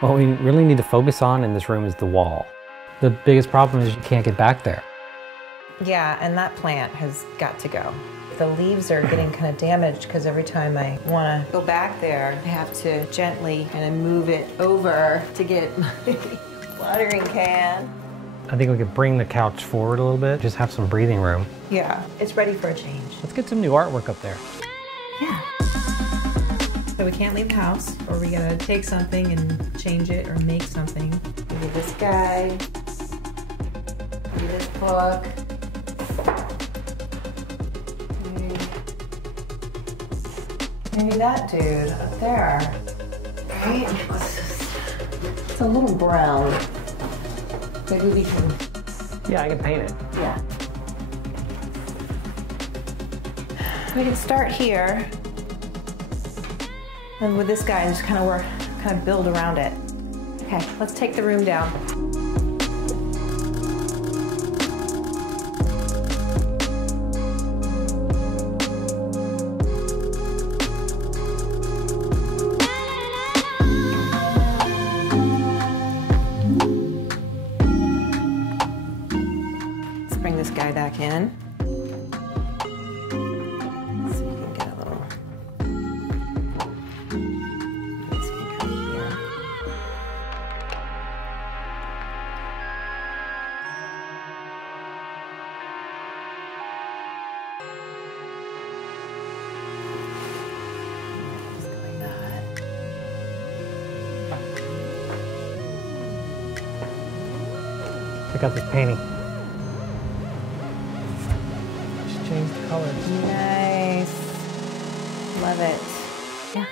What we really need to focus on in this room is the wall. The biggest problem is you can't get back there. Yeah, and that plant has got to go. The leaves are getting kind of damaged because every time I want to go back there, I have to gently kind of move it over to get my watering can. I think we could bring the couch forward a little bit, just have some breathing room. Yeah, it's ready for a change. Let's get some new artwork up there. Yeah. So we can't leave the house, or we gotta take something and change it or make something. Maybe this guy, maybe this book. Maybe that dude up there, right? It's a little brown. Maybe we can... Yeah, I can paint it. Yeah. We can start here. And with this guy, just kind of build around it. Okay, let's take the room down. Let's bring this guy back in. So you can get a little... This can go here. Just like that. Check out this painting. Just change the colors. Nice. Love it. Yeah.